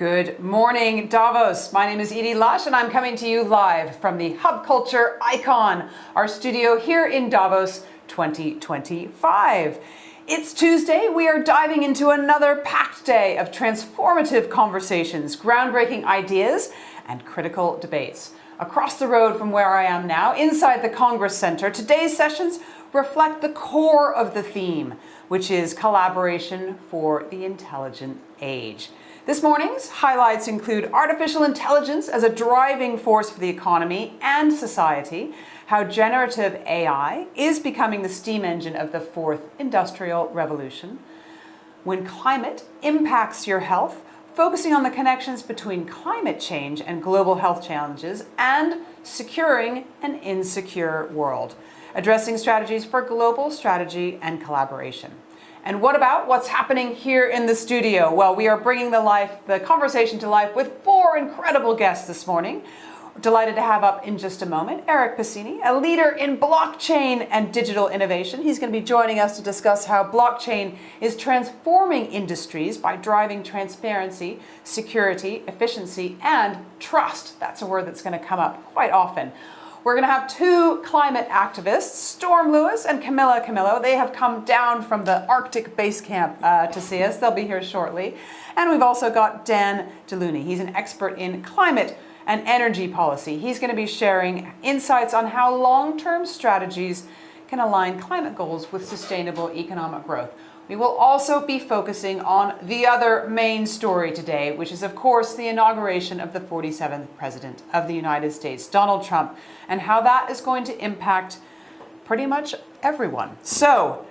Good morning, Davos. My name is Edie Lush, and I'm coming to you live from the Hub Culture Icon, our studio here in Davos 2025. It's Tuesday. We are diving into another packed day of transformative conversations, groundbreaking ideas, and critical debates. Across the road from where I am now, inside the Congress Center, today's sessions reflect the core of the theme, which is collaboration for the intelligent age. This morning's highlights include artificial intelligence as a driving force for the economy and society, how generative AI is becoming the steam engine of the fourth industrial revolution, when climate impacts your health, focusing on the connections between climate change and global health challenges, and securing an insecure world, addressing strategies for global strategy and collaboration. And what about what's happening here in the studio? Well, we are bringing the conversation to life with four incredible guests this morning. We're delighted to have up in just a moment Eric Piscini, a leader in blockchain and digital innovation. He's going to be joining us to discuss how blockchain is transforming industries by driving transparency, security, efficiency, and trust. That's a word that's going to come up quite often. We're going to have two climate activists, Storm Lewis and Camilo. They have come down from the Arctic base camp to see us. They'll be here shortly. And we've also got Dan Delurey. He's an expert in climate and energy policy. He's going to be sharing insights on how long-term strategies can align climate goals with sustainable economic growth. We will also be focusing on the other main story today, which is, of course, the inauguration of the 47th President of the United States, Donald Trump, and how that is going to impact pretty much everyone. So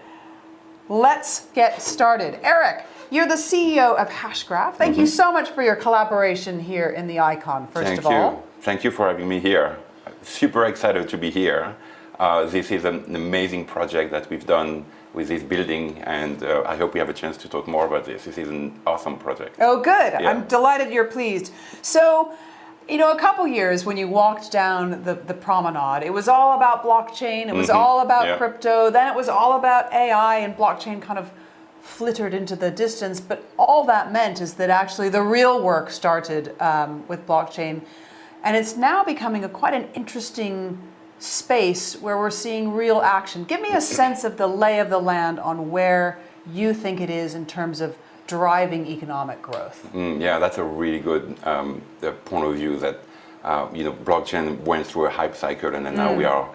let's get started. Eric, you're the CEO of Hashgraph. Thank you so much for your collaboration here in the Icon, first of all. Thank you for having me here. Super excited to be here. This is an amazing project that we've done with this building, and I hope we have a chance to talk more about this. This is an awesome project. Oh, good. Yeah. I'm delighted you're pleased. So, a couple years when you walked down the promenade, it was all about blockchain, it was all about crypto, then it was all about AI, and blockchain kind of flittered into the distance. But all that meant is that actually the real work started with blockchain, and it's now becoming quite an interesting space where we're seeing real action. Give me a sense of the lay of the land on where you think it is in terms of driving economic growth. Yeah, that's a really good point of view that, blockchain went through a hype cycle, and then now we are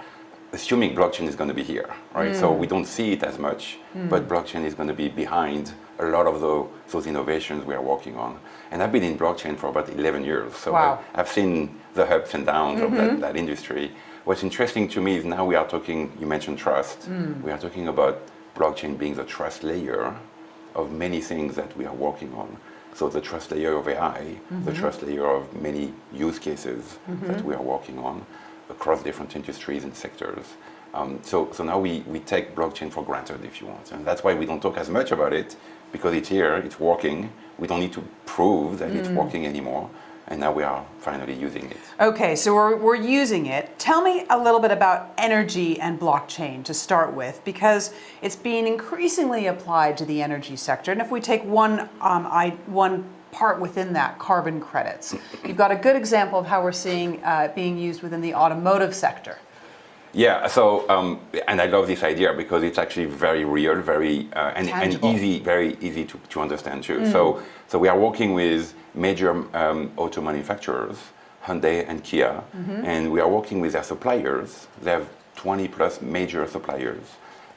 assuming blockchain is going to be here, right? So we don't see it as much, but blockchain is going to be behind a lot of those innovations we are working on. And I've been in blockchain for about 11 years, so wow. I've seen the ups and downs of that industry. What's interesting to me is now we are talking, you mentioned trust, we are talking about blockchain being the trust layer of many things that we are working on. So the trust layer of AI, the trust layer of many use cases that we are working on across different industries and sectors. So now we take blockchain for granted, if you want. And that's why we don't talk as much about it, because it's here, it's working. We don't need to prove that it's working anymore. And now we are finally using it. Okay, so we're using it. Tell me a little bit about energy and blockchain to start with, because it's being increasingly applied to the energy sector. And if we take one part within that, carbon credits, you've got a good example of how we're seeing it being used within the automotive sector. Yeah, so, and I love this idea because it's actually very real, and easy, very easy to understand too. So we are working with major auto manufacturers, Hyundai and Kia, and we are working with their suppliers. They have 20 plus major suppliers.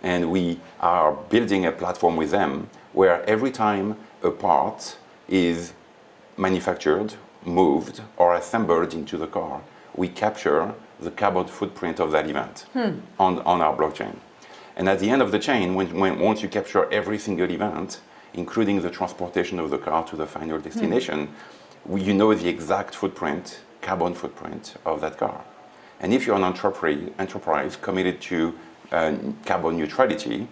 And we are building a platform with them where every time a part is manufactured, moved, or assembled into the car, we capture the carbon footprint of that event on our blockchain. And at the end of the chain, once you capture every single event, including the transportation of the car to the final destination, you know the exact footprint, carbon footprint of that car. And if you're an enterprise committed to carbon neutrality,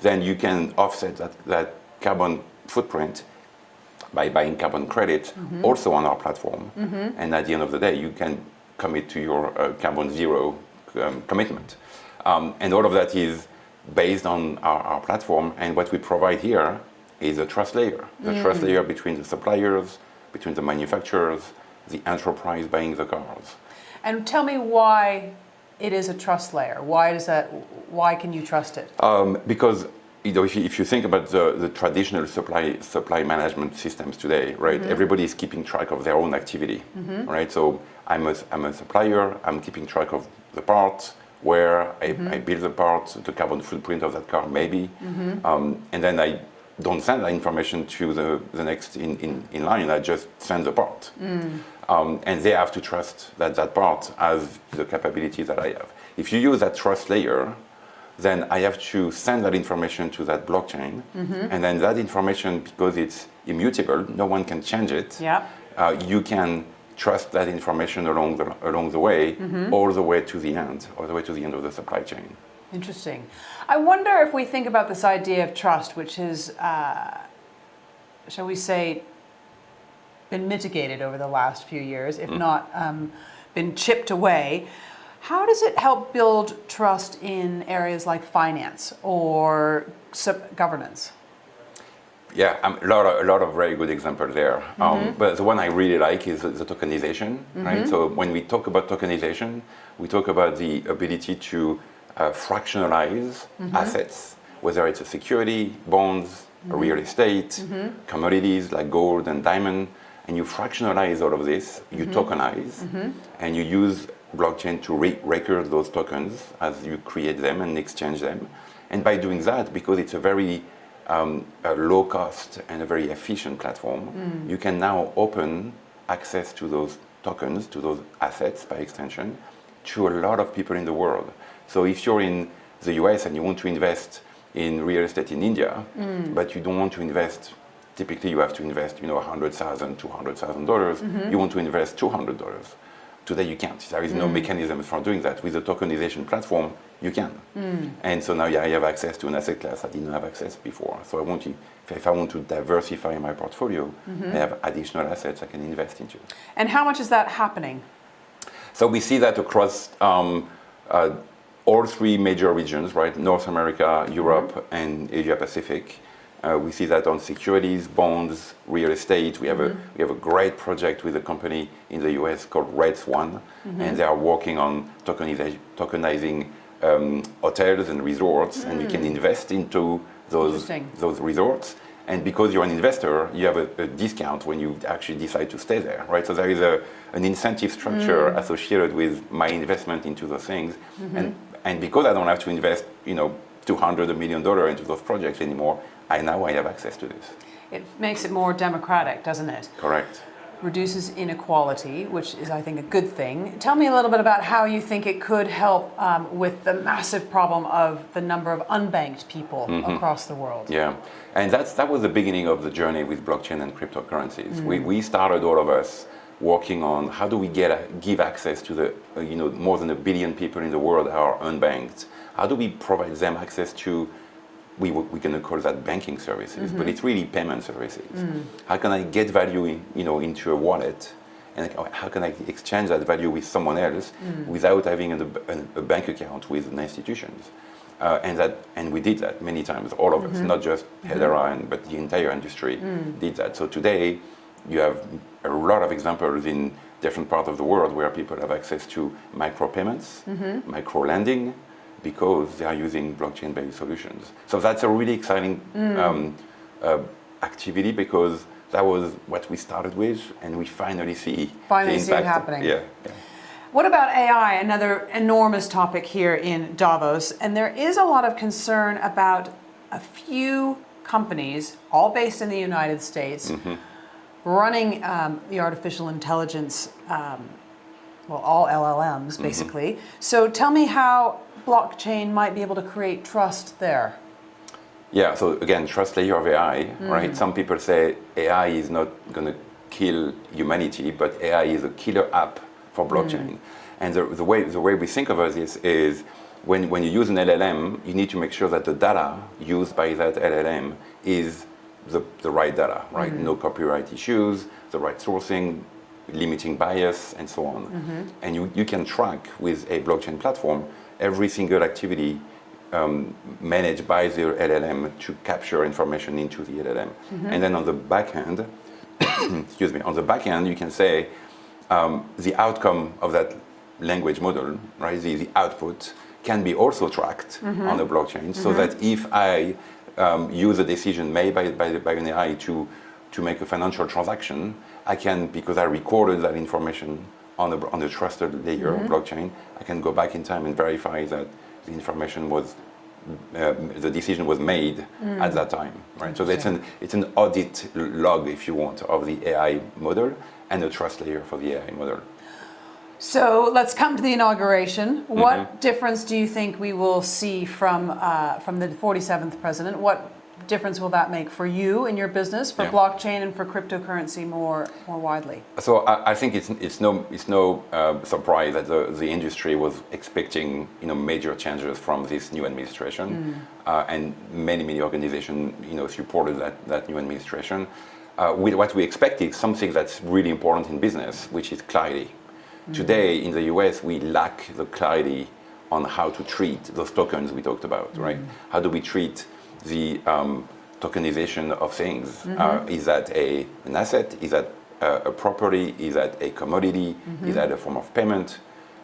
then you can offset that carbon footprint by buying carbon credit also on our platform. And at the end of the day, you can commit to your carbon zero commitment. And all of that is based on our platform, and what we provide here is a trust layer. The trust layer between the suppliers, between the manufacturers, the enterprise buying the cars. And tell me why it is a trust layer. Why can you trust it? Because if you think about the traditional supply management systems today, right? Everybody is keeping track of their own activity, right? So I'm a supplier. I'm keeping track of the parts, where I build the parts, the carbon footprint of that car, maybe, and then I don't send that information to the next in line. I just send the part. And they have to trust that that part has the capability that I have. If you use that trust layer, then I have to send that information to that blockchain. And then that information, because it's immutable, no one can change it, you can trust that information along the way, all the way to the end, all the way to the end of the supply chain. Interesting. I wonder if we think about this idea of trust, which is, shall we say, been mitigated over the last few years, if not been chipped away. How does it help build trust in areas like finance or governance? Yeah, a lot of very good examples there. But the one I really like is the tokenization, right? So when we talk about tokenization, we talk about the ability to fractionalize assets, whether it's a security, bonds, real estate, commodities like gold and diamond, and you fractionalize all of this, you tokenize, and you use blockchain to record those tokens as you create them and exchange them. And by doing that, because it's a very a low cost and a very efficient platform, you can now open access to those tokens, to those assets by extension, to a lot of people in the world. So if you're in the US and you want to invest in real estate in India, but you don't want to invest, typically you have to invest, $100,000, $200,000. You want to invest $200. Today you can't. There is no mechanism for doing that. With the tokenization platform, you can. And so now I have access to an asset class I didn't have access before. So if I want to diversify my portfolio, I have additional assets I can invest into. And how much is that happening? So we see that across all three major regions, right? North America, Europe, and Asia Pacific. We see that on securities, bonds, real estate. We have a great project with a company in the US called Reds One, and they are working on tokenizing hotels and resorts, and you can invest into those resorts. And because you're an investor, you have a discount when you actually decide to stay there, right? So there is an incentive structure associated with my investment into those things, and because I don't have to invest, $200 million into those projects anymore, I have access to this. It makes it more democratic, doesn't it? Correct. Reduces inequality, which is, I think, a good thing. Tell me a little bit about how you think it could help with the massive problem of the number of unbanked people across the world. Yeah, and that was the beginning of the journey with blockchain and cryptocurrencies. We started, all of us, working on how do we give access to the more than 1 billion people in the world who are unbanked. How do we provide them access to, we're going to call that banking services, but it's really payment services. How can I get value into a wallet, and how can I exchange that value with someone else without having a bank account with an institution? And we did that many times, all of us, not just Hedera, but the entire industry did that. So today, you have a lot of examples in different parts of the world where people have access to micropayments, micro-lending, because they are using blockchain-based solutions. So that's a really exciting activity, because that was what we started with, and we finally see the impact. See it happening. Yeah. What about AI, another enormous topic here in Davos? And there is a lot of concern about a few companies, all based in the United States, running the artificial intelligence, all LLMs, basically. So tell me how blockchain might be able to create trust there. Yeah, so again, trust layer of AI, right? Some people say AI is not going to kill humanity, but AI is a killer app for blockchain. And the way we think of this is when you use an LLM, you need to make sure that the data used by that LLM is the right data, right? No copyright issues, the right sourcing, limiting bias, and so on. And you can track with a blockchain platform every single activity managed by the LLM to capture information into the LLM. And then on the back end, excuse me, on the back end, you can say the outcome of that language model, right, the output, can be also tracked on the blockchain, so that if I use a decision made by an AI to make a financial transaction, I can, because I recorded that information on the trusted layer of blockchain, I can go back in time and verify that the information was, the decision was made at that time, right? So it's an audit log, if you want, of the AI model and a trust layer for the AI model. So let's come to the inauguration. What difference do you think we will see from the 47th president? What difference will that make for you and your business, for blockchain and for cryptocurrency more widely? So I think it's no surprise that the industry was expecting major changes from this new administration, and many organizations supported that new administration. What we expect is something that's really important in business, which is clarity. Today in the US, we lack the clarity on how to treat those tokens we talked about, right? How do we treat the tokenization of things? Is that an asset? Is that a property? Is that a commodity? Is that a form of payment?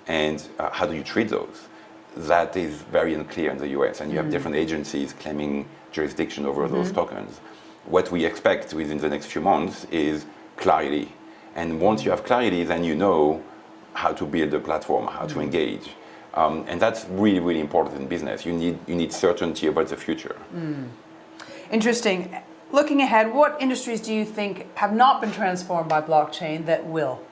And how do you treat those? That is very unclear in the US, and you have different agencies claiming jurisdiction over those tokens. What we expect within the next few months is clarity. And once you have clarity, then you know how to build a platform, how to engage. And that's really important in business. You need certainty about the future. Interesting. Looking ahead, what industries do you think have not been transformed by blockchain that will?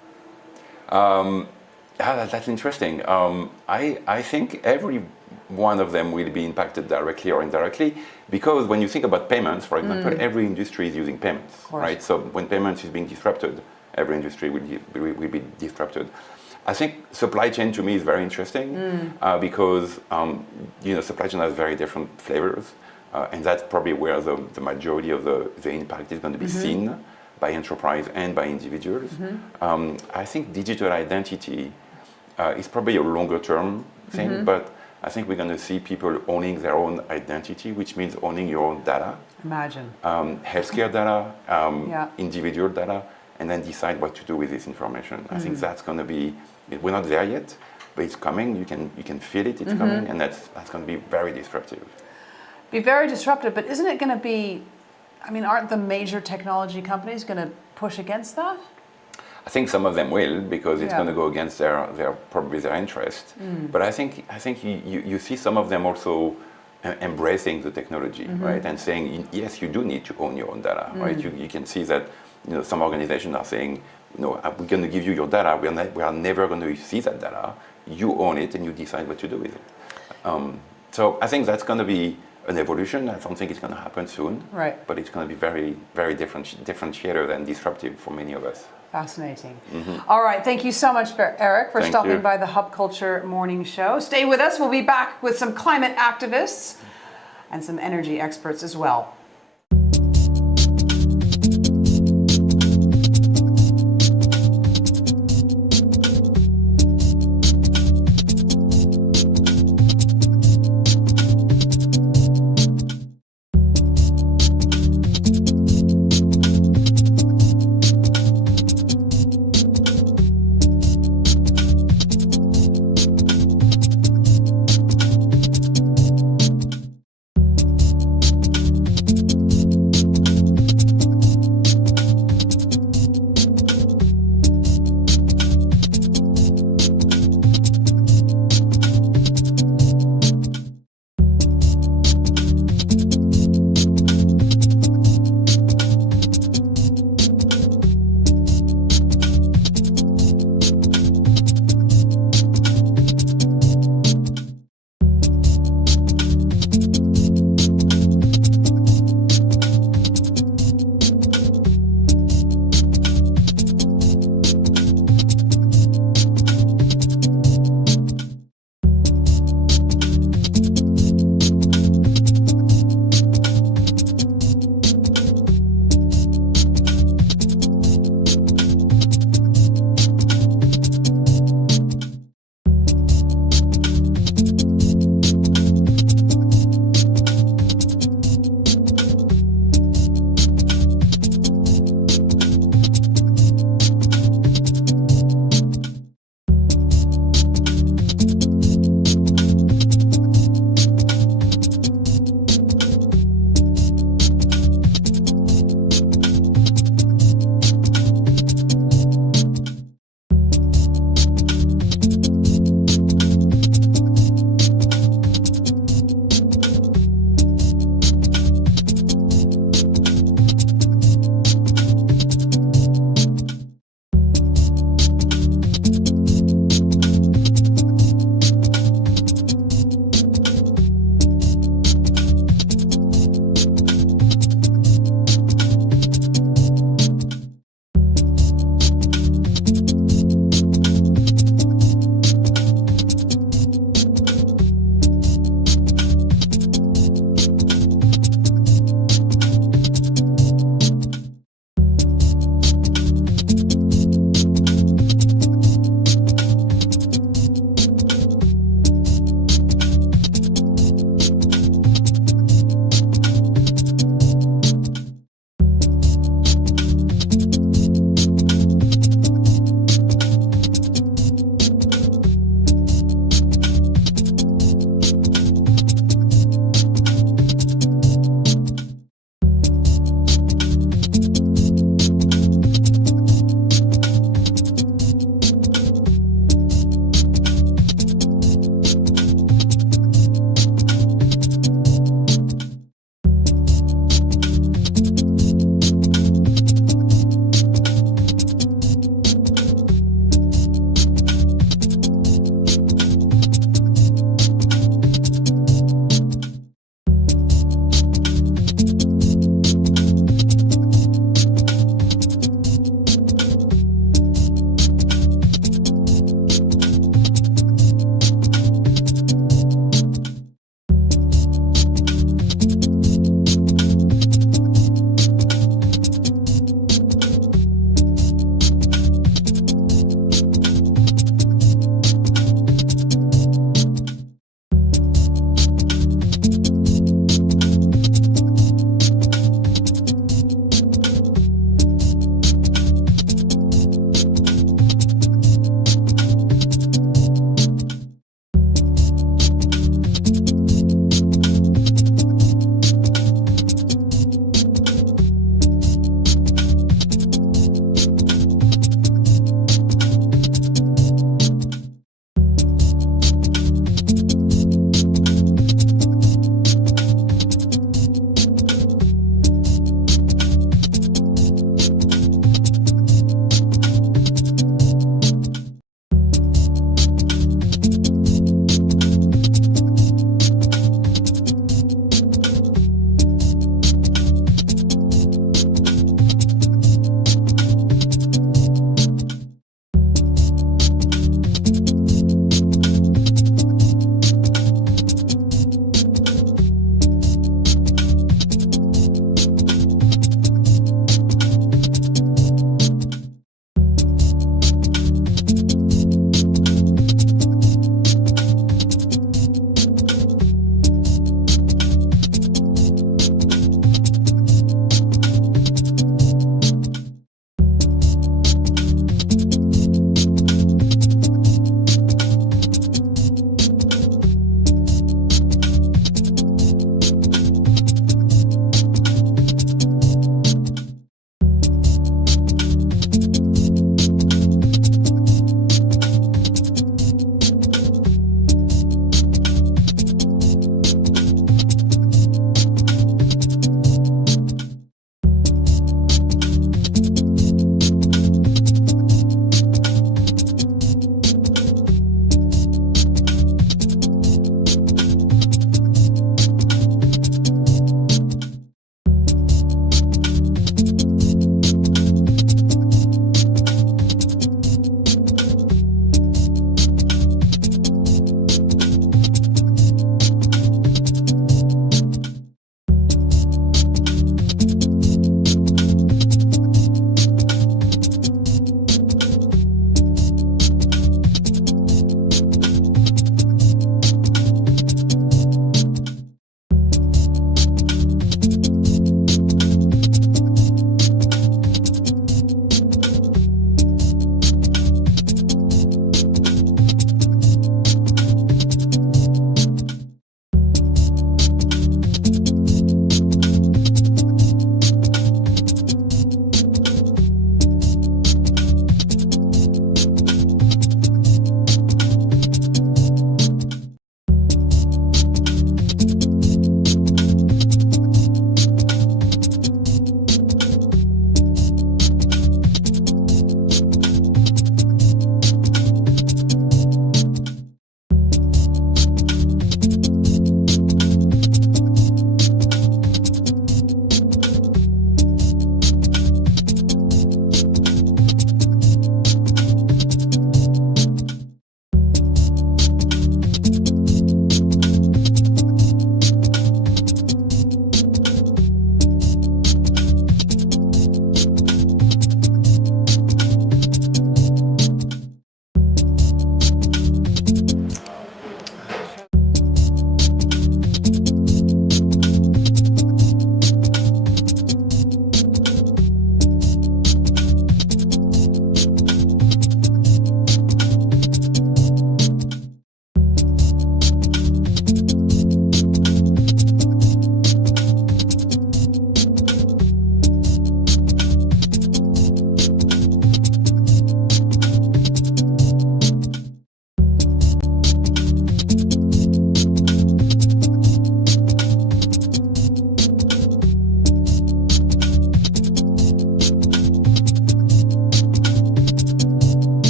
That's interesting. I think every one of them will be impacted directly or indirectly, because when you think about payments, for example, every industry is using payments, right? So when payments is being disrupted, every industry will be disrupted. I think supply chain to me is very interesting because supply chain has very different flavors, and that's probably where the majority of the impact is going to be seen by enterprise and by individuals. I think digital identity is probably a longer term thing, but I think we're going to see people owning their own identity, which means owning your own data. Imagine. Healthcare data, individual data, and then decide what to do with this information. I think that's going to be, we're not there yet, but it's coming. You can feel it, it's coming, and that's going to be very disruptive. Be very disruptive, but isn't it going to be, aren't the major technology companies going to push against that? I think some of them will, because it's going to go against their interest. But I think you see some of them also embracing the technology, right, and saying yes, you do need to own your own data, right? You can see that some organizations are saying, we're going to give you your data. We are never going to see that data. You own it, and you decide what to do with it. So I think that's going to be an evolution. I don't think it's going to happen soon, right? But it's going to be very, very differentiated and disruptive for many of us. Fascinating. All right. Thank you so much, Eric, for stopping by the Hub Culture Morning Show. Stay with us. We'll be back with some climate activists and some energy experts as well.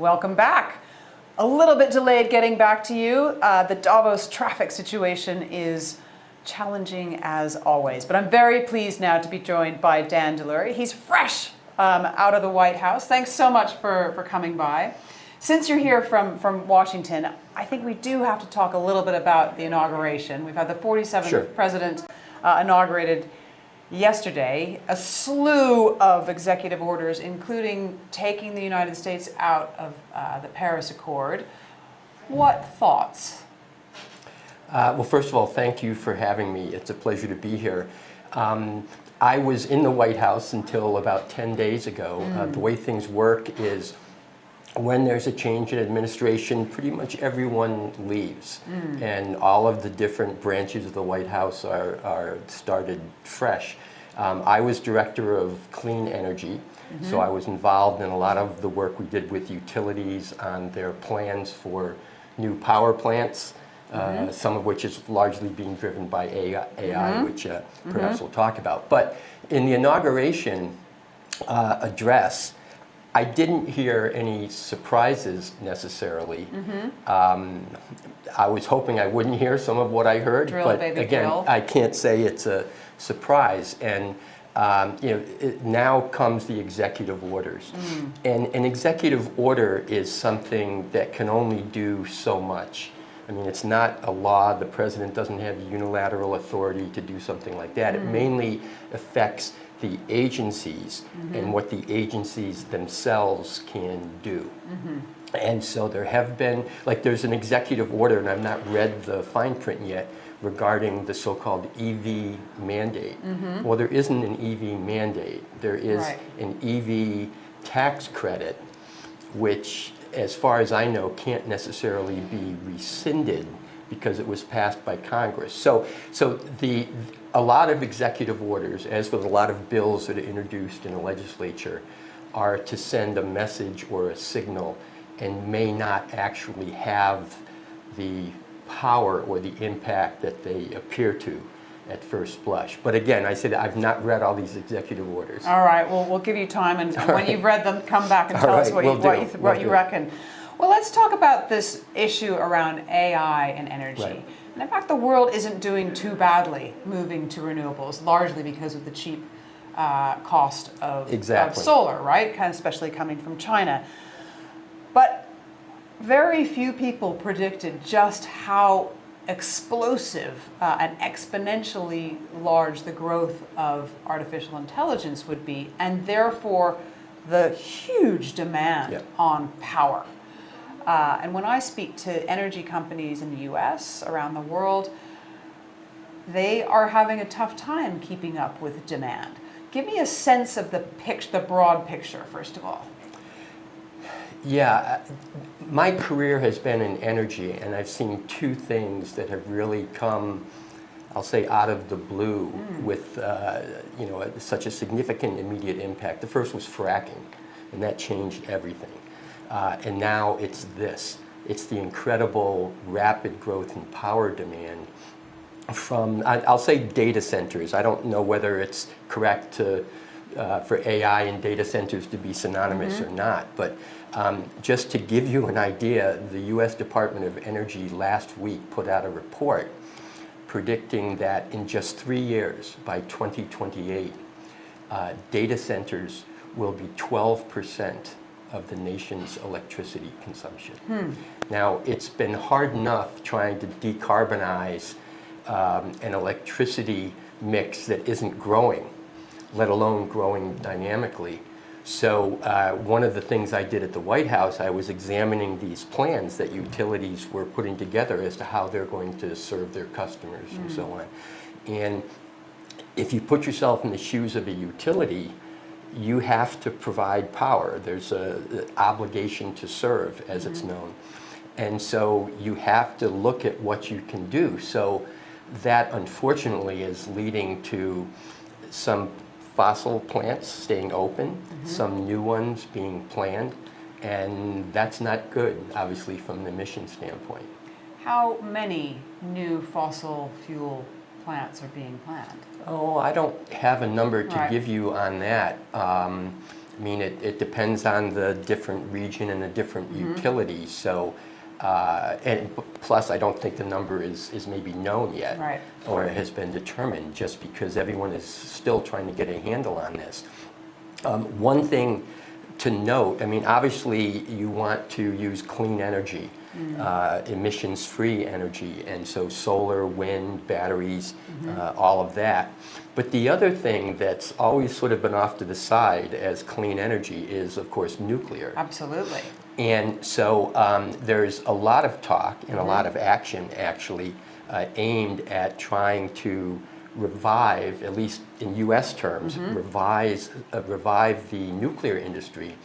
welcome back. A little bit delayed getting back to you. The Davos traffic situation is challenging as always, but I'm very pleased now to be joined by Dan Delurey. He's fresh out of the White House. Thanks so much for coming by. Since you're here from Washington, I think we do have to talk a little bit about the inauguration. We've had the 47th president inaugurated yesterday, a slew of executive orders, including taking the United States out of the Paris Accord. What thoughts? Well, first of all, thank you for having me. It's a pleasure to be here. I was in the White House until about 10 days ago. The way things work is when there's a change in administration, pretty much everyone leaves. And all of the different branches of the White House are started fresh. I was director of clean energy, so I was involved in a lot of the work we did with utilities on their plans for new power plants, some of which is largely being driven by AI, which perhaps we'll talk about. But in the inauguration address, I didn't hear any surprises necessirily. I was hoping I wouldn't hear some of what I heard, but again, I can't say it's a surprise. And now comes the executive orders. And an executive order is something that can only do so much. I mean, it's not a law. The president doesn't have unilateral authority to do something like that. It mainly affects the agencies and what the agencies themselves can do. And so there have been, like there's an executive order, and I've not read the fine print yet, regarding the so-called EV mandate. Well, there isn't an EV mandate. There is an EV tax credit, which, as far as I know, can't necessarily be rescinded because it was passed by Congress. So a lot of executive orders, as with a lot of bills that are introduced in the legislature, are to send a message or a signal and may not actually have the power or the impact that they appear to at first blush. But again, I said I've not read all these executive orders. All right, well, we'll give you time, and when you've read them, come back and tell us what you reckon. Well, let's talk about this issue around AI and energy. And in fact, the world isn't doing too badly moving to renewables, largely because of the cheap cost of solar, right? Kind of especially coming from China. But very few people predicted just how explosive and exponentially large the growth of artificial intelligence would be, and therefore the huge demand on power. And when I speak to energy companies in the US, around the world, they are having a tough time keeping up with demand. Give me a sense of the broad picture, first of all. Yeah, my career has been in energy, and I've seen two things that have really come, I'll say, out of the blue with such a significant immediate impact. The first was fracking, and that changed everything. And now it's this. It's the incredible rapid growth in power demand from, I'll say, data centers. I don't know whether it's correct for AI and data centers to be synonymous or not, but just to give you an idea, the U.S. Department of Energy last week put out a report predicting that in just 3 years, by 2028, data centers will be 12% of the nation's electricity consumption. Now, it's been hard enough trying to decarbonize an electricity mix that isn't growing, let alone growing dynamically. So one of the things I did at the White House, I was examining these plans that utilities were putting together as to how they're going to serve their customers and so on. And if you put yourself in the shoes of a utility, you have to provide power. There's an obligation to serve, as it's known. And so you have to look at what you can do. So that, unfortunately, is leading to some fossil plants staying open, some new ones being planned, and that's not good, obviously, from an emission standpoint. How many new fossil fuel plants are being planned? Oh, I don't have a number to give you on that. I mean, it depends on the different region and the different utility. So, and plus, I don't think the number is maybe known yet, Right. or has been determined, just because everyone is still trying to get a handle on this. One thing to note, I mean, obviously, you want to use clean energy, emissions-free energy, and so solar, wind, batteries, all of that. But the other thing that's always sort of been off to the side as clean energy is, of course, nuclear. Absolutely. And so there's a lot of talk and a lot of action actually aimed at trying to revive, at least in US terms, revive the nuclear industry.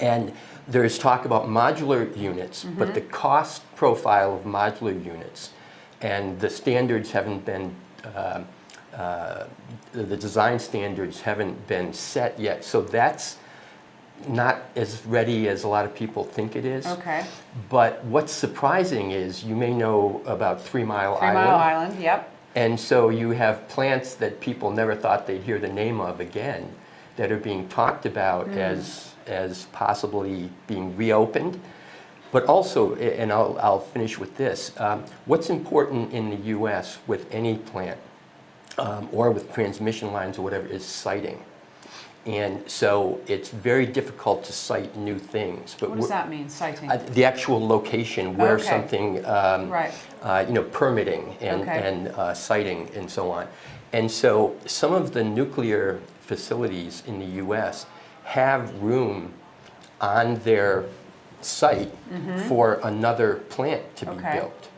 And there's talk about modular units, but the cost profile of modular units and the standards haven't been, the design standards haven't been set yet. So that's not as ready as a lot of people think it is. Okay. But what's surprising is you may know about 3 Mile Island. 3 Mile Island, yep. And so you have plants that people never thought they'd hear the name of again that are being talked about as possibly being reopened. But also, and I'll finish with this, what's important in the US with any plant or with transmission lines or whatever is siting. And so it's very difficult to site new things. But What does that mean, siting? the actual location where Okay. something, Right. Permitting and, Okay. siting and so on. And so some of the nuclear facilities in the US have room on their site for another plant to be Okay. built.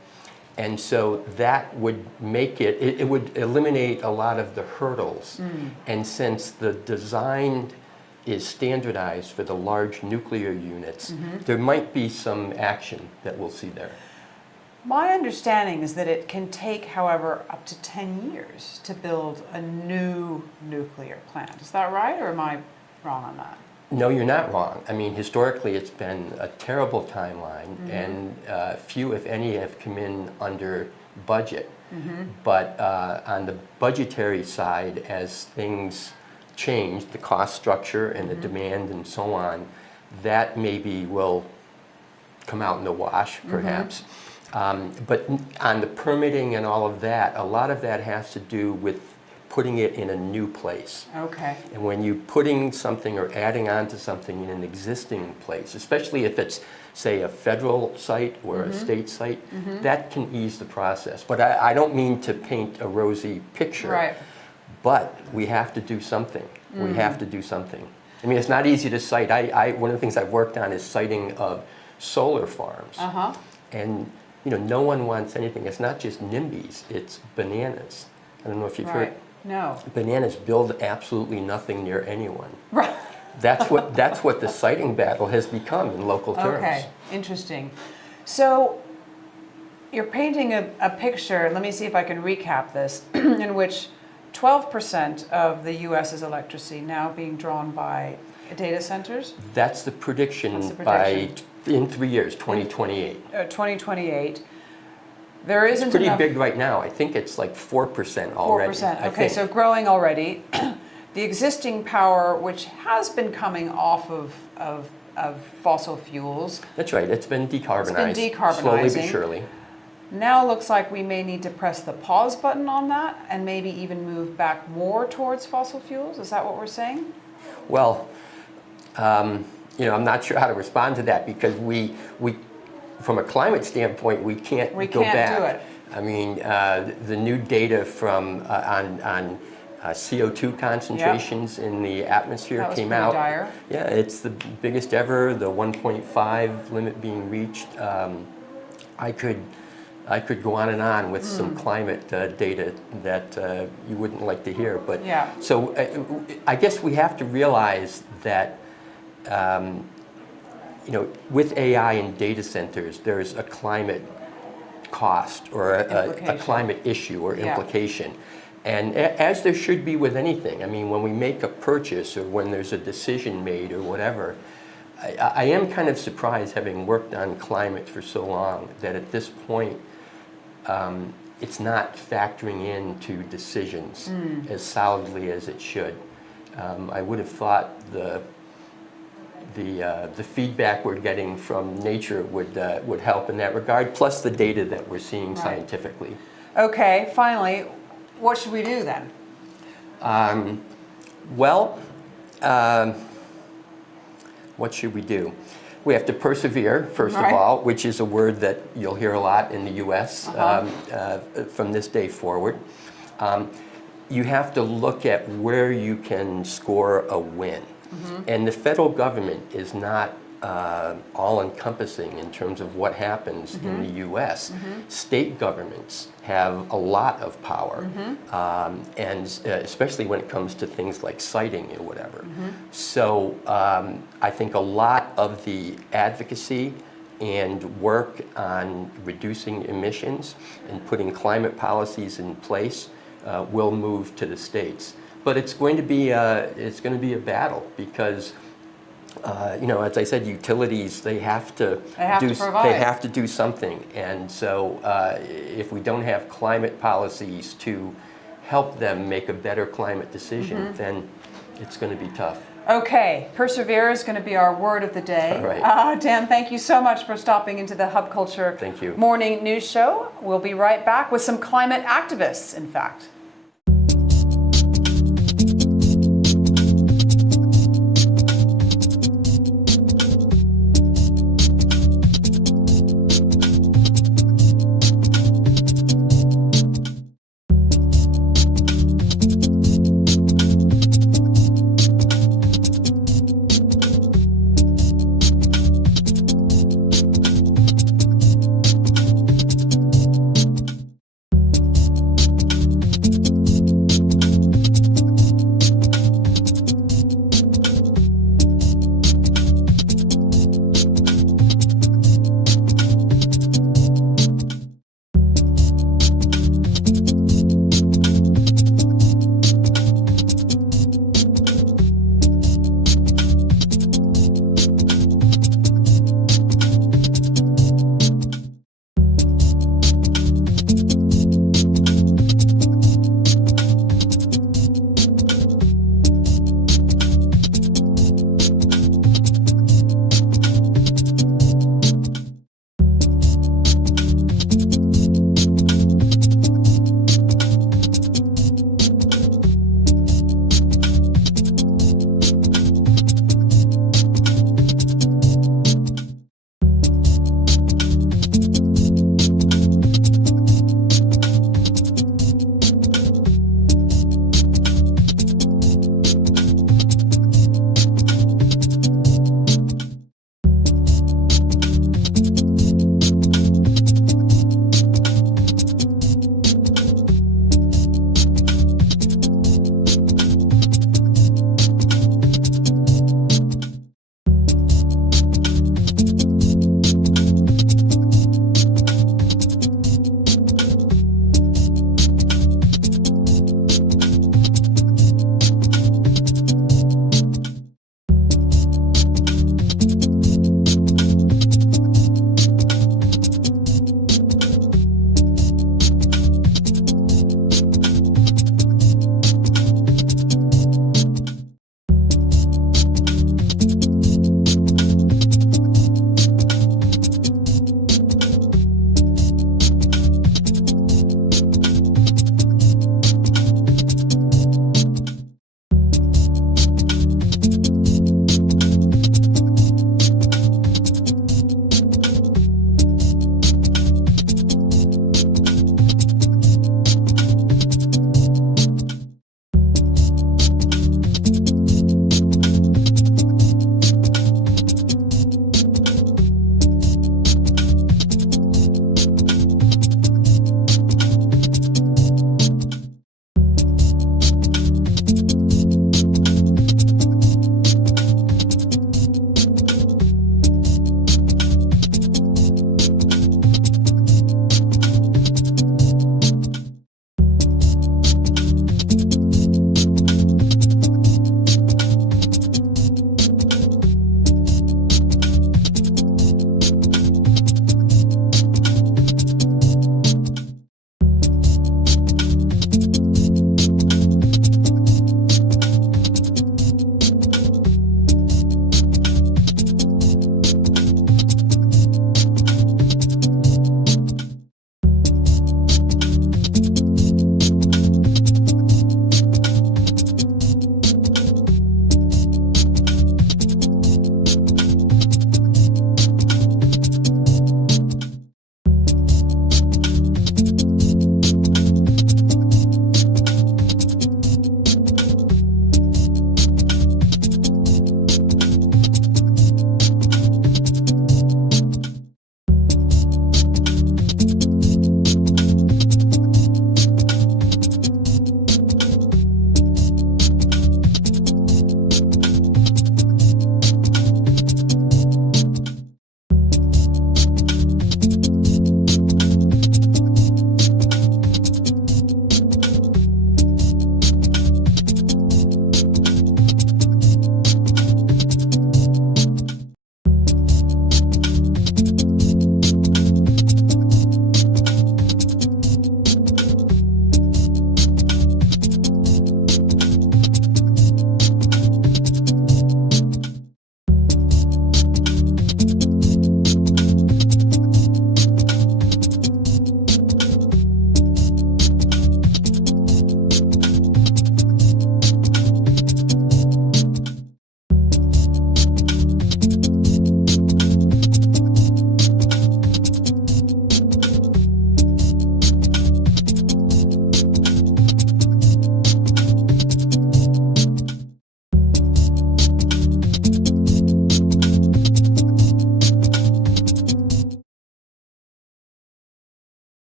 And so that would make it would eliminate a lot of the hurdles. And since the design is standardized for the large nuclear units, there might be some action that we'll see there. My understanding is that it can take, however, up to 10 years to build a new nuclear plant. Is that right, or am I wrong on that? No, you're not wrong. I mean, historically, it's been a terrible timeline, and few, if any, have come in under budget. But on the budgetary side, as things change, the cost structure and the demand and so on, that maybe will come out in the wash, perhaps. But on the permitting and all of that, a lot of that has to do with putting it in a new place. Okay. And when you're putting something or adding on to something in an existing place, especially if it's, say, a federal site or a state site, that can ease the process. But I don't mean to paint a rosy picture, Right. but we have to do something. We have to do something. I mean, it's not easy to site. One of the things I've worked on is siting of solar farms. And no one wants anything. It's not just NIMBYs, it's bananas. I don't know if you've heard. Right. No. Bananas build absolutely nothing near anyone. Right. That's what the siting battle has become in local terms. Okay, interesting. So you're painting a picture, let me see if I can recap this, in which 12% of the US's electricity now being drawn by data centers. That's the prediction, That's the prediction. in 3 years, 2028. 2028. There isn't It's pretty enough. big right now. I think it's like 4% already. 4%. I Okay, think. so growing already. The existing power, which has been coming off of fossil fuels, That's right. It's been decarbonized. decarbonizing. Slowly but surely. now looks like we may need to press the pause button on that and maybe even move back more towards fossil fuels. Is that what we're saying? Well, I'm not sure how to respond to that because we from a climate standpoint, we can't go back. do it. I mean, the new data from on CO2 concentrations in the atmosphere That was came pretty out. dire. Yeah, it's the biggest ever. The 1.5 limit being reached. I could go on and on with some climate data that you wouldn't like to hear, but Yeah. so I guess we have to realize that. With AI and data centers, there's a climate cost or a Implication. climate issue or Yeah. implication. And as there should be with anything, I mean, when we make a purchase or when there's a decision made or whatever, I am kind of surprised, having worked on climate for so long, that at this point, it's not factoring into decisions as solidly as it should. I would have thought the the feedback we're getting from nature would help in that regard, plus the data that we're seeing scientifically. Okay, finally, what should we do then? Well, what should we do? We have to persevere, first of all, which is a word that you'll hear a lot in the U.S. From this day forward. You have to look at where you can score a win. And the federal government is not all-encompassing in terms of what happens in the U.S. State governments have a lot of power, and especially when it comes to things like siting or whatever. So I think a lot of the advocacy and work on reducing emissions and putting climate policies in place will move to the states. But it's going to be a battle because as I said, utilities they have to do something, and so if we don't have climate policies to help them make a better climate decision, then it's going to be tough. Okay, persevere is going to be our word of the day. All right. Dan, thank you so much for stopping into the Hub Culture Thank you. Morning News Show. We'll be right back with some climate activists, in fact.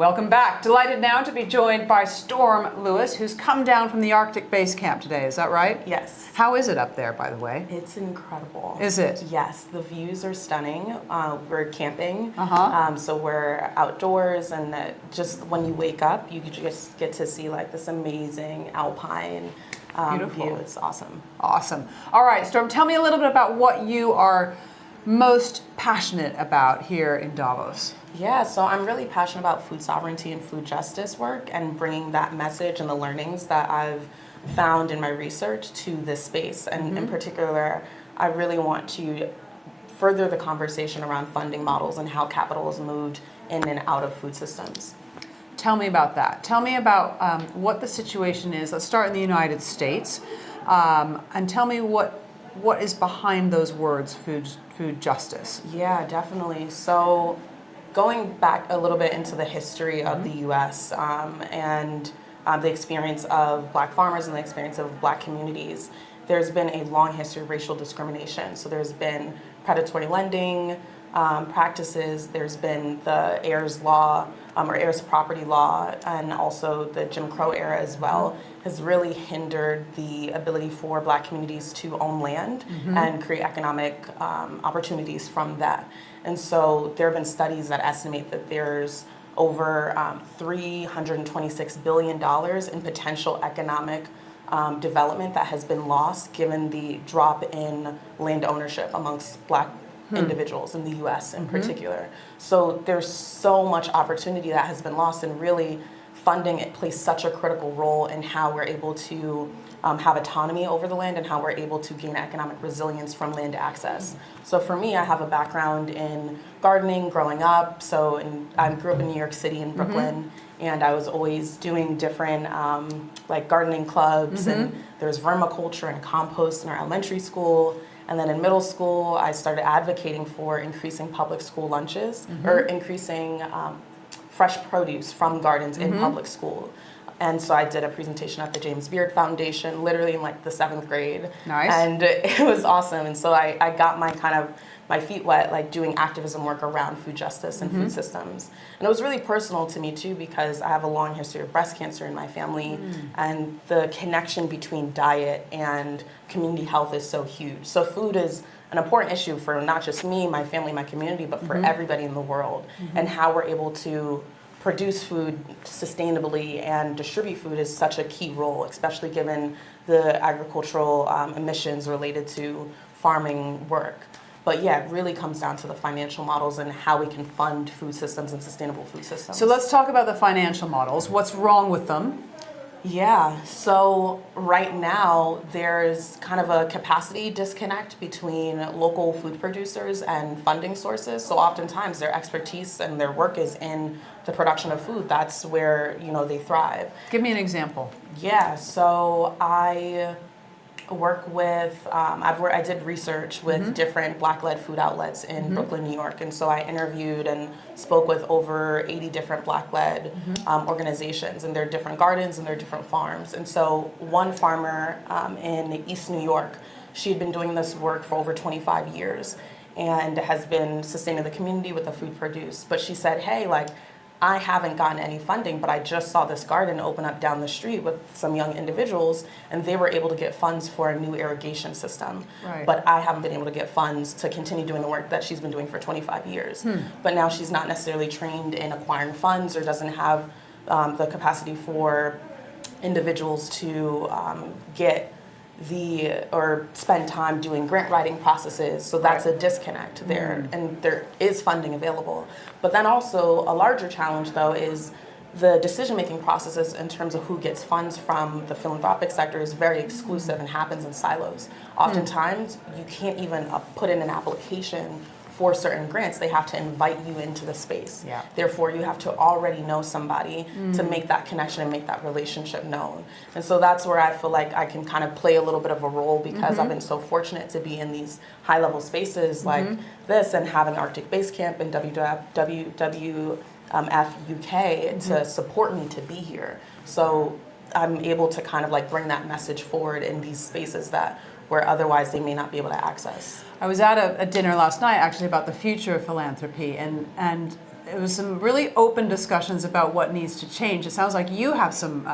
Welcome back. Delighted now to be joined by Storm Lewis, who's come down from the Arctic base camp today. Is that right? Yes. How is it up there, by the way? It's incredible. Is it? Yes, the views are stunning. We're camping, Uh-huh. so we're outdoors, and just when you wake up, you just get to see like this amazing alpine Beautiful. view. It's awesome. Awesome. All right, Storm, tell me a little bit about what you are most passionate about here in Davos. Yeah, so I'm really passionate about food sovereignty and food justice work and bringing that message and the learnings that I've found in my research to this space. And in particular, I really want to further the conversation around funding models and how capital is moved in and out of food systems. Tell me about that. Tell me about what the situation is. Let's start in the United States, and tell me what is behind those words, food justice. Yeah, definitely. So going back a little bit into the history of the U.S. And the experience of Black farmers and the experience of Black communities, there's been a long history of racial discrimination. So there's been predatory lending practices, there's been the heirs law, or heirs property law, and also the Jim Crow era as well, has really hindered the ability for Black communities to own land and create economic opportunities from that. And so there have been studies that estimate that there's over $326 billion in potential economic development that has been lost given the drop in land ownership amongst Black individuals in the U.S. in particular. So there's so much opportunity that has been lost, and really funding it plays such a critical role in how we're able to have autonomy over the land and how we're able to gain economic resilience from land access. So for me, I have a background in gardening growing up. So I grew up in New York City in Brooklyn, and I was always doing different like gardening clubs, and there was vermiculture and compost in our elementary school. And then in middle school, I started advocating for increasing public school lunches or increasing fresh produce from gardens in public school. And so I did a presentation at the James Beard Foundation, literally in like the 7th grade. Nice. And it was awesome. And so I got my feet wet, like doing activism work around food justice and food systems. And it was really personal to me too, because I have a long history of breast cancer in my family, and the connection between diet and community health is so huge. So food is an important issue for not just me, my family, my community, but for everybody in the world. And how we're able to produce food sustainably and distribute food is such a key role, especially given the agricultural emissions related to farming work. But yeah, it really comes down to the financial models and how we can fund food systems and sustainable food systems. So let's talk about the financial models. What's wrong with them? Yeah, so right now there's kind of a capacity disconnect between local food producers and funding sources. So oftentimes their expertise and their work is in the production of food. That's where, they thrive. Give me an example. Yeah, so I work with, I did research with different Black-led food outlets in Brooklyn, New York. And so I interviewed and spoke with over 80 different Black-led organizations, and their different gardens and their different farms. And so one farmer in East New York, she had been doing this work for over 25 years and has been sustaining the community with the food produce. But she said, hey, I haven't gotten any funding, but I just saw this garden open up down the street with some young individuals, and they were able to get funds for a new irrigation system. Right. But I haven't been able to get funds to continue doing the work that she's been doing for 25 years. But now she's not necessarily trained in acquiring funds or doesn't have the capacity for individuals to or spend time doing grant writing processes. So that's a disconnect there, and there is funding available. But then also a larger challenge though is the decision-making processes in terms of who gets funds from the philanthropic sector is very exclusive and happens in silos. Oftentimes you can't even put in an application for certain grants. They have to invite you into the space. Yeah. Therefore, you have to already know somebody to make that connection and make that relationship known. And so that's where I feel like I can kind of play a little bit of a role, because I've been so fortunate to be in these high-level spaces like this, and having Arctic Base Camp and WWF UK to support me to be here. So I'm able to kind of bring that message forward in these spaces where otherwise they may not be able to access. I was at a dinner last night actually about the future of philanthropy, and it was some really open discussions about what needs to change. It sounds like you have some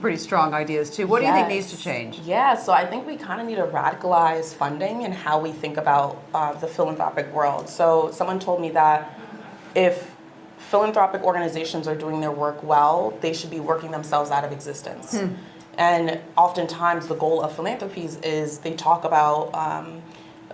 pretty strong ideas too. What do you think needs to change? Yeah, so I think we kind of need to radicalize funding and how we think about the philanthropic world. So someone told me that if philanthropic organizations are doing their work well, they should be working themselves out of existence. And oftentimes the goal of philanthropies is they talk about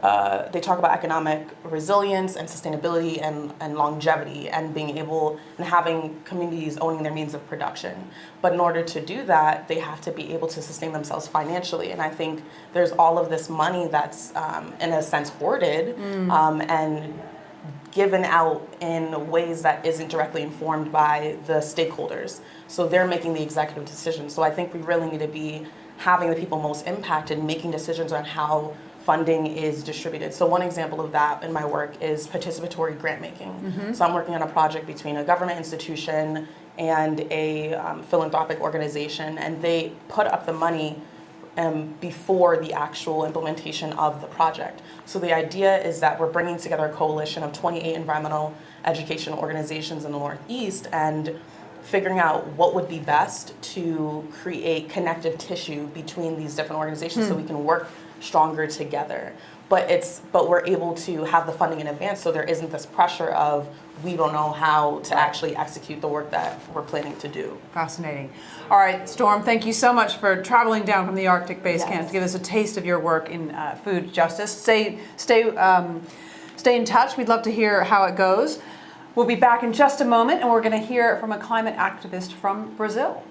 economic resilience and sustainability and longevity and being able and having communities owning their means of production. But in order to do that, they have to be able to sustain themselves financially. And I think there's all of this money that's in a sense hoarded and given out in ways that isn't directly informed by the stakeholders. So they're making the executive decisions. So I think we really need to be having the people most impacted making decisions on how funding is distributed. So one example of that in my work is participatory grant making. So I'm working on a project between a government institution and a philanthropic organization, and they put up the money before the actual implementation of the project. So the idea is that we're bringing together a coalition of 28 environmental education organizations in the Northeast and figuring out what would be best to create connective tissue between these different organizations so we can work stronger together. But we're able to have the funding in advance, so there isn't this pressure of we don't know how to actually execute the work that we're planning to do. Fascinating. All right, Storm, thank you so much for traveling down from the Arctic Base Camp to give us a taste of your work in food justice. Stay in touch. We'd love to hear how it goes. We'll be back in just a moment, and we're going to hear from a climate activist from Brazil.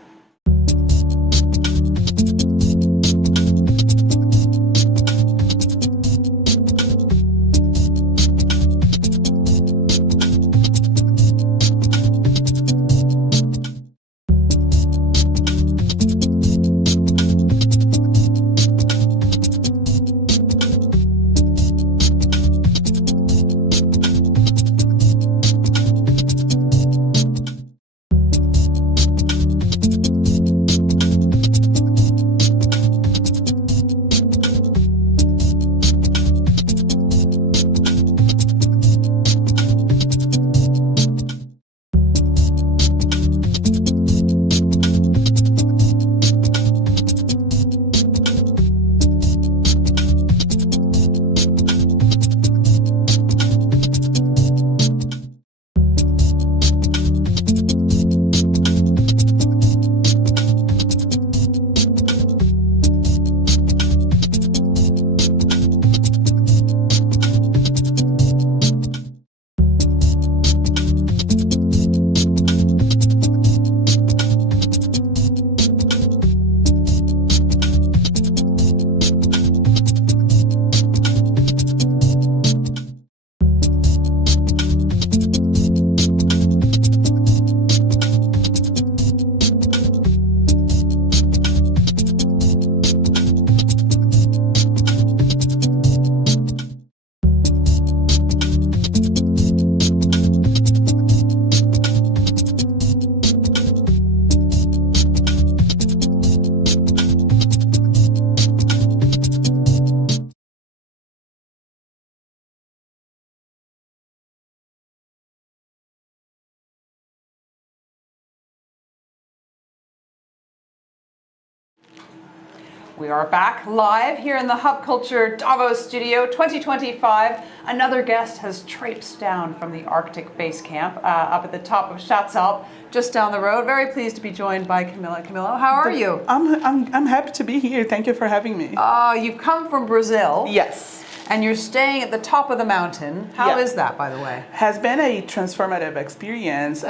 We are back live here in the Hub Culture Davos studio 2025. Another guest has traipsed down from the Arctic Base Camp up at the top of Schatzalp, just down the road. Very pleased to be joined by Kamila. Camilo, how are you? I'm happy to be here. Thank you for having me. You've come from Brazil. Yes. And you're staying at the top of the mountain. How is that, by the way? Has been a transformative experience.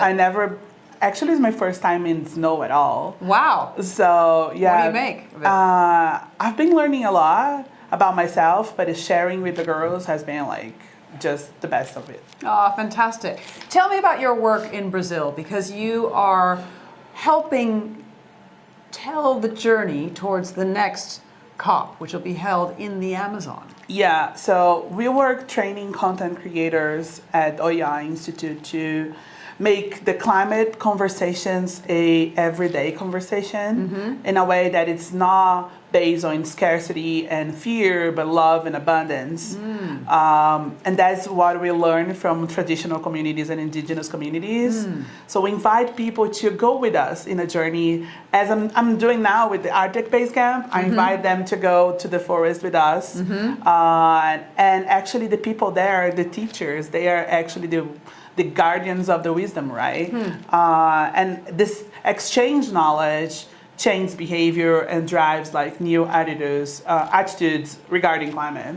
Actually, it's my first time in snow at all. Wow. So, yeah. What do you make of it? I've been learning a lot about myself, but sharing with the girls has been like just the best of it. Oh, fantastic. Tell me about your work in Brazil, because you are helping tell the journey towards the next COP, which will be held in the Amazon. Yeah, so we work training content creators at OEI Institute to make the climate conversations a everyday conversation in a way that it's not based on scarcity and fear, but love and abundance. And that's what we learn from traditional communities and indigenous communities. So we invite people to go with us in a journey, as I'm doing now with the Arctic Base Camp. I invite them to go to the forest with us. And actually the people there, the teachers, they are actually the guardians of the wisdom, right? And this exchange knowledge change behavior and drives like new attitudes regarding climate.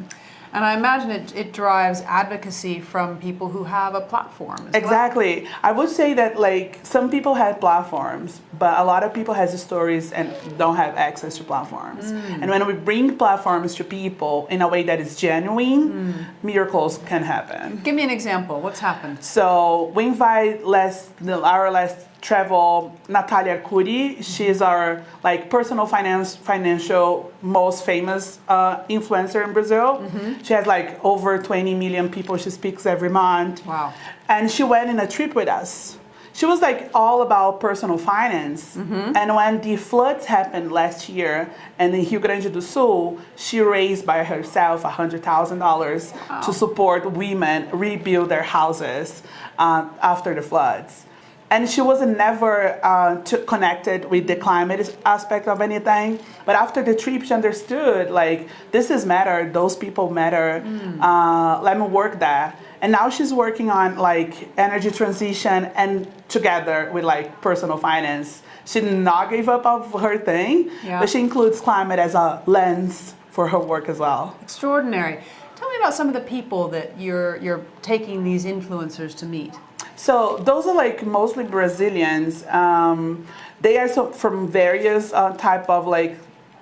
And I imagine it drives advocacy from people who have a platform as Exactly. I would say that like some people have platforms, but a lot of people has stories and don't have access to platforms. And when we bring platforms to people in a way that is genuine, miracles can happen. Give me an example. What's happened? So we invite our last travel, Natalia Arcuri. She's our like personal financial most famous influencer in Brazil. She has like over 20 million people she speaks every month. Wow. And she went in a trip with us. She was like all about personal finance. And when the floods happened last year in Rio Grande do Sul, she raised by herself $100,000 to support women rebuild their houses after the floods. And she wasn't never connected with the climate aspect of anything. But after the trip, she understood, like, this is matter, those people matter, let me work that. And now she's working on, like, energy transition and together with, like, personal finance. She did not give up of her thing, but she includes climate as a lens for her work as well. Extraordinary. Tell me about some of the people that you're taking these influencers to meet. So those are like mostly Brazilians. They are from various type of like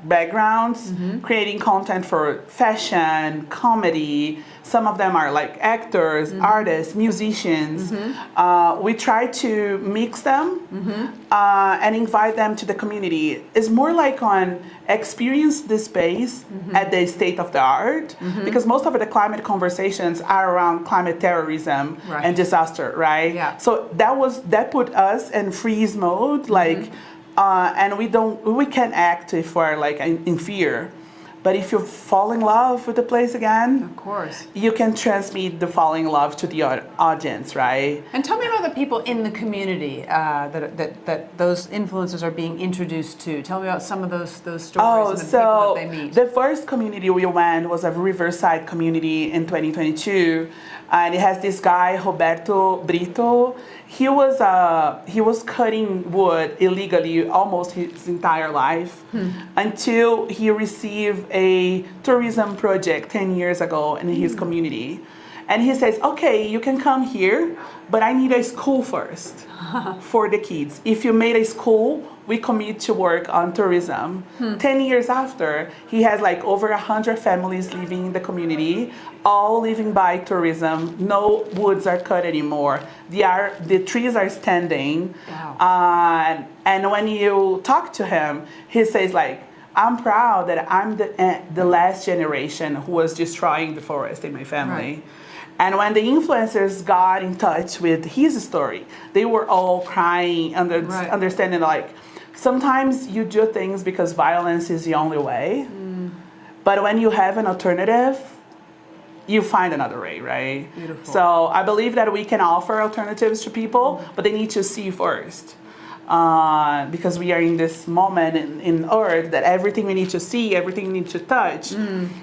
backgrounds, creating content for fashion, comedy. Some of them are like actors, artists, musicians. We try to mix them and invite them to the community. It's more like on experience the space at the state of the art, because most of the climate conversations are around climate terrorism and disaster, right? Yeah. So that put us in freeze mode, like, and we can't act if we're like in fear. But if you fall in love with the place again, Of course. you can transmit the falling in love to the audience, right? And tell me about the people in the community that those influencers are being introduced to. Tell me about some of those stories and the people that they meet. The first community we went was a Riverside community in 2022, and it has this guy Roberto Brito. He was cutting wood illegally almost his entire life until he received a tourism project 10 years ago in his community. And he says, okay, you can come here, but I need a school first for the kids. If you made a school, we commit to work on tourism. 10 years after, he has like over 100 families living in the community, all living by tourism. No woods are cut anymore. The trees are standing. Wow. And when you talk to him, he says like, I'm proud that I'm the last generation who was destroying the forest in my family. Right. And when the influencers got in touch with his story, they were all crying, understanding like, sometimes you do things because violence is the only way. But when you have an alternative, you find another way, right? Beautiful. So I believe that we can offer alternatives to people, but they need to see first. Because we are in this moment in Earth that everything we need to see, everything we need to touch.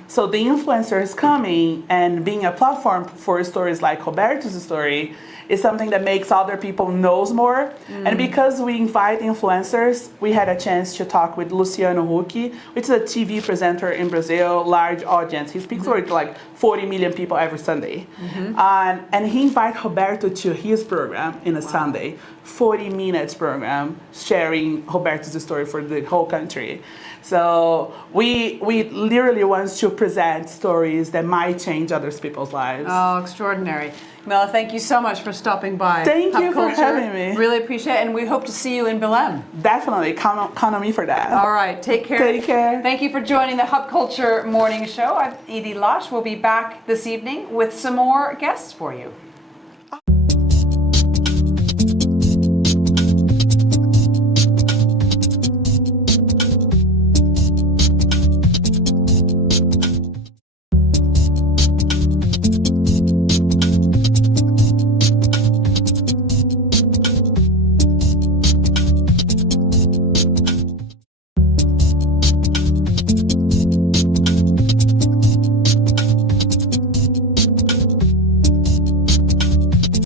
So the influencers coming and being a platform for stories like Roberto's story is something that makes other people knows more. And because we invite influencers, we had a chance to talk with Luciano Huck, which is a TV presenter in Brazil, large audience. He speaks for like 40 million people every Sunday. And he invited Roberto to his program in a Sunday, 40 minutes program, sharing Roberto's story for the whole country. So we literally want to present stories that might change other people's lives. Oh, extraordinary. Camila, thank you so much for stopping by. Thank Hub you for Culture. having me. Really appreciate it, and we hope to see you in Belém. Definitely, count on me for that. All right, take care. Take care. Thank you for joining the Hub Culture Morning Show. I'm Edie Lush. We'll be back this evening with some more guests for you.